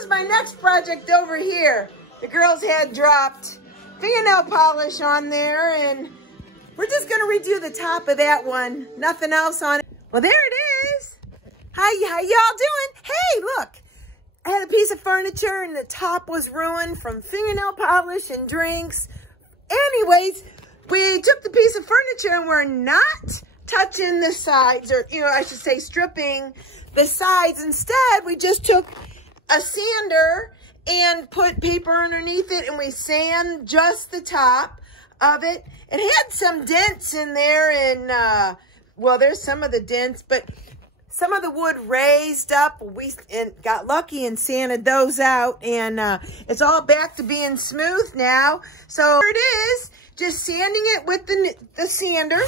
is my next project over here. The girls had dropped fingernail polish on there, and we're just gonna redo the top of that one. Nothing else on it. Well, there it is. How y'all doing? Hey, look. I had a piece of furniture and the top was ruined from fingernail polish and drinks. Anyways, we took the piece of furniture and we're not touching the sides, or, you know, I should say stripping the sides. Instead, we just took a sander and put paper underneath it, and we sand just the top of it. It had some dents in there, and well, there's some of the dents, but some of the wood raised up. We got lucky and sanded those out, and it's all back to being smooth now. So here it is, just sanding it with the sander.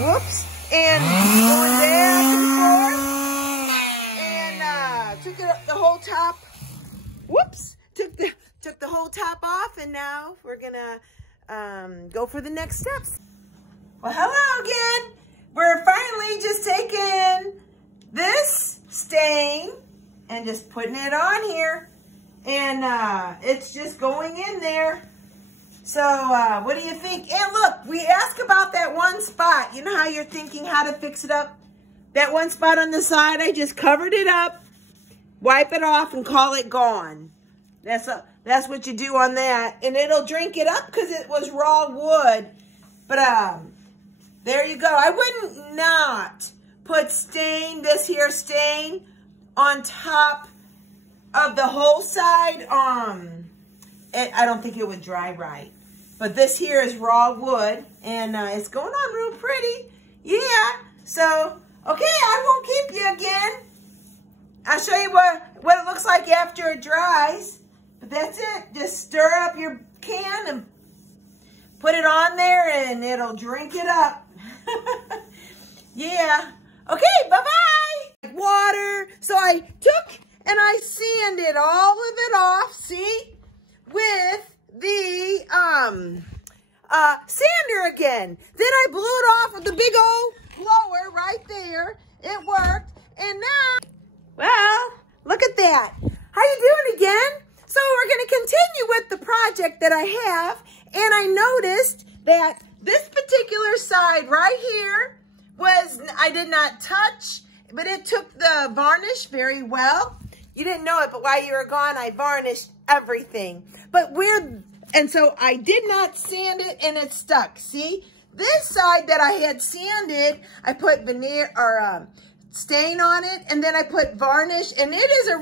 Whoops. And going back and forth, and took it up the whole top. Whoops! Took the whole top off, and now we're gonna go for the next steps. Well, hello again. We're finally just taking this stain and just putting it on here, and it's just going in there. So, what do you think? And look, we asked about that one spot. You know how you're thinking how to fix it up? That one spot on the side, I just covered it up, wipe it off, and call it gone. That's what you do on that. And it'll drink it up because it was raw wood. But, there you go. I wouldn't not put this here stain, on top of the whole side. I don't think it would dry right. But this here is raw wood, and it's going on real pretty. Yeah. So, okay, I won't keep you again. I'll show you what it looks like after it dries. But that's it. Just stir up your can and put it on there, and it'll drink it up. Yeah. Okay, bye-bye. Water. So I took and I sanded all of it off, see? With the sander again. Then I blew it off with the big old blower right there. It worked. And now, well, look at that. How you doing again? So we're going to continue with the project that I have. And I noticed that this particular side right here I did not touch, but it took the varnish very well. You didn't know it, but while you were gone, I varnished everything. And so I did not sand it, and it stuck. See, this side that I had sanded, I put veneer or stain on it, and then I put varnish, and it is a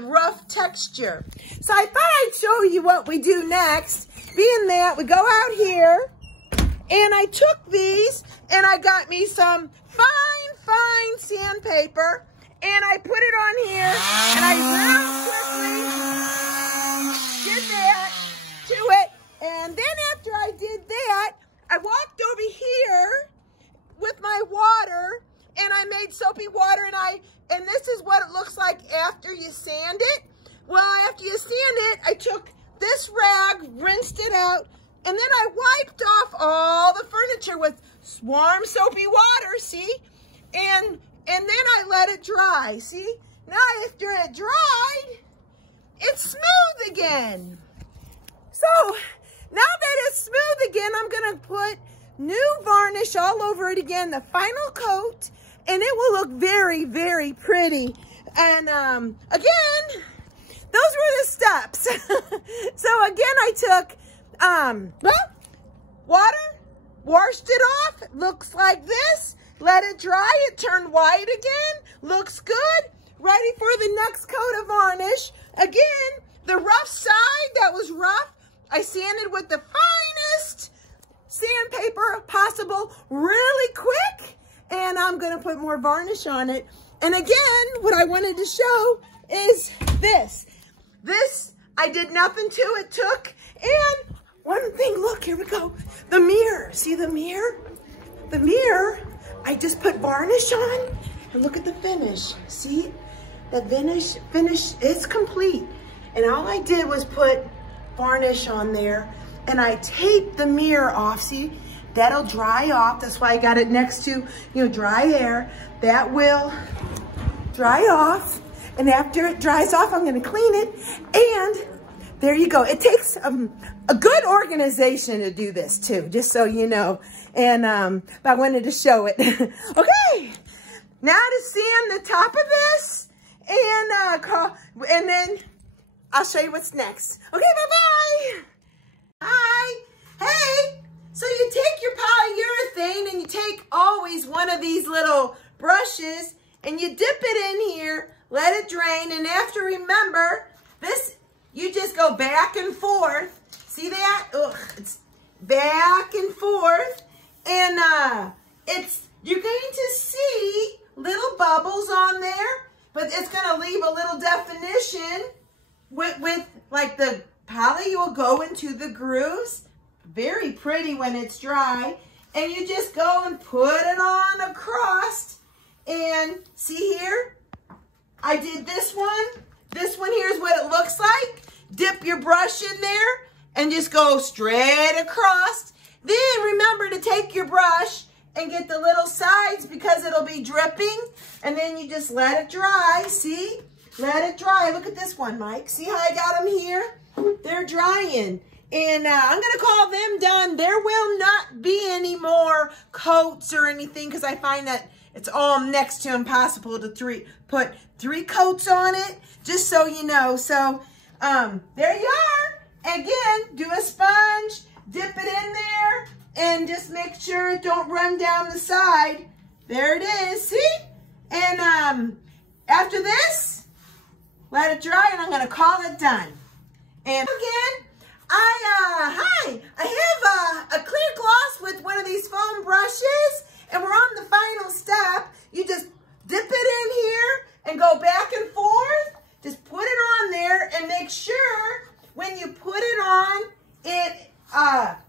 rough texture. So I thought I'd show you what we do next. Being that we go out here, and I took these, and I got me some fine sandpaper, and I put it on here, and I real quickly did that to it. And then after I did that, I walked over here with my water, and I made soapy water, and this is what it looks like after you sand it. Well, after you sand it, I took this rag, rinsed it out, and then I wiped off all the furniture with warm soapy water, see? And then I let it dry, see? Now after it dried, it's smooth again. So now that it's smooth again, I'm gonna put new varnish all over it again, the final coat, and it will look very, very pretty. And again, those were the steps. So again, I took, water, washed it off, looks like this. Let it dry, it turned white again, looks good. Ready for the next coat of varnish. Again, the rough side that was rough, I sanded with the finest sandpaper possible really quick. And I'm gonna put more varnish on it. And again, what I wanted to show is this. This, I did nothing to it, took. And one thing, look, here we go. The mirror, see the mirror? The mirror, I just put varnish on, and look at the finish. See, that finish is complete. And all I did was put varnish on there, and I taped the mirror off. See, that'll dry off. That's why I got it next to, dry air. That will dry off. And after it dries off, I'm gonna clean it. And there you go. It takes a good organization to do this too, just so you know. And I wanted to show it. Okay, now to sand the top of this, and then I'll show you what's next. Okay, bye-bye. Hi, hey. So you take your polyurethane and you take always one of these little brushes and you dip it in here, let it drain, and after, remember, this, you just go back and forth. See that? Ugh, it's back and forth. And you're going to see little bubbles on there, but it's going to leave a little definition with like the poly will go into the grooves. Very pretty when it's dry. And you just go and put it on across. And see here? I did this one. This one here is what it looks like. Dip your brush in there and just go straight across. Then remember to take your brush and get the little sides because it'll be dripping. And then you just let it dry. See? Let it dry. Look at this one, Mike. See how I got them here? They're drying. And I'm going to call them done. There will not be any more coats or anything because I find that it's all next to impossible to put 3 coats on it, just so you know. So there you are. Again, do a sponge, dip it in there, and just make sure it don't run down the side. There it is, see? And after this, let it dry, and I'm going to call it done. And again, I have a clear gloss with one of these foam brushes, and we're on the final step. You just dip it in here and go back and forth. Just put it on there and make sure when you put it on, it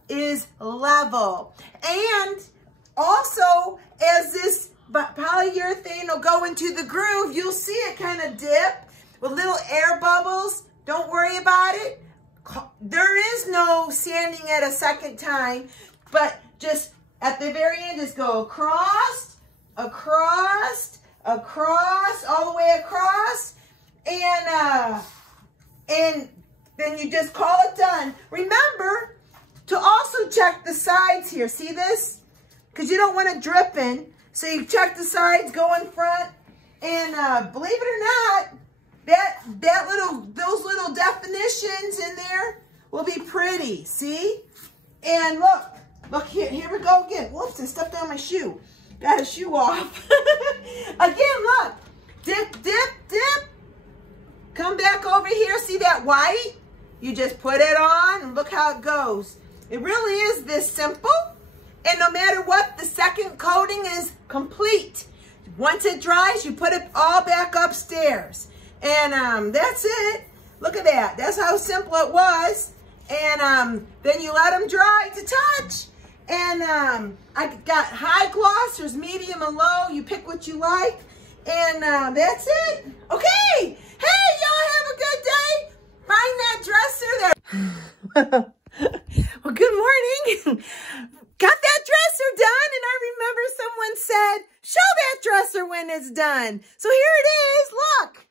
is level. And also, as this polyurethane will go into the groove, you'll see it kind of dip with little air bubbles. Don't worry about it. There is no sanding it a second time, but just at the very end, just go across, across, across, all the way across, and then you just call it done. Remember to also check the sides here. See this? Because you don't want it dripping. So you check the sides, go in front, and believe it or not, those little definitions in there will be pretty. See? And look here we go again. Whoops, I stepped on my shoe. Got a shoe off. Again, look. Dip, dip, dip. Come back over here. See that white? You just put it on and look how it goes. It really is this simple. And no matter what, the second coating is complete. Once it dries, you put it all back upstairs. And that's it. Look at that. That's how simple it was. And then you let them dry to touch. And I got high gloss. There's medium and low. You pick what you like. And that's it. Okay. Hey, y'all have a good day. Find that dresser there. Well, good morning. Got that dresser done. And I remember someone said, show that dresser when it's done. So here it is. Look.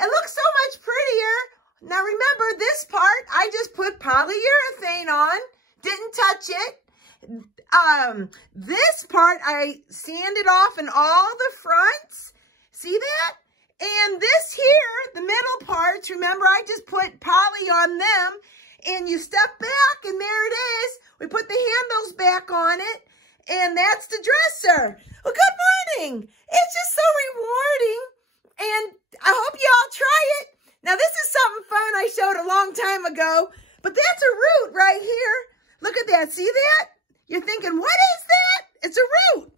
It looks so much prettier. Now remember this part, I just put polyurethane on, didn't touch it. This part, I sanded off in all the fronts. See that? And this here, the middle parts, remember I just put poly on them. And you step back and there it is. We put the handles back on it. And that's the dresser. Well, good morning. It's just so rewarding. And I hope you all try it. Now, this is something fun I showed a long time ago, but that's a root right here. Look at that. See that? You're thinking, what is that? It's a root.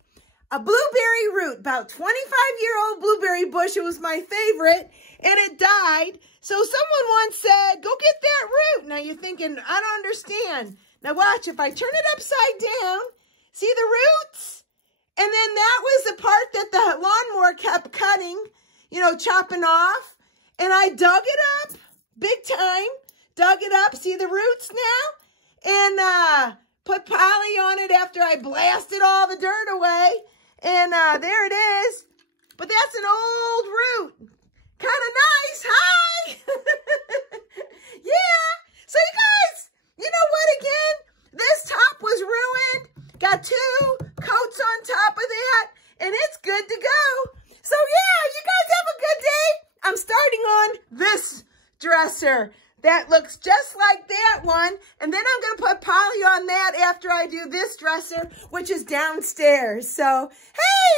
A blueberry root, about 25-year-old blueberry bush. It was my favorite, and it died. So someone once said, go get that root. Now, you're thinking, I don't understand. Now, watch. If I turn it upside down, see the roots? And then that was the part that the lawnmower kept cutting, you know, chopping off. And I dug it up big time. Dug it up. See the roots now? And put poly on it after I blasted all the dirt away. And there it is. But that's an old root. Kind of nice. Hi. Yeah. So you guys, you know what again? This top was ruined. Got 2 coats on top of that, and it's good to go. So yeah, you guys have a good day. I'm starting on this dresser. That looks just like that one. And then I'm going to put poly on that after I do this dresser, which is downstairs. So, hey,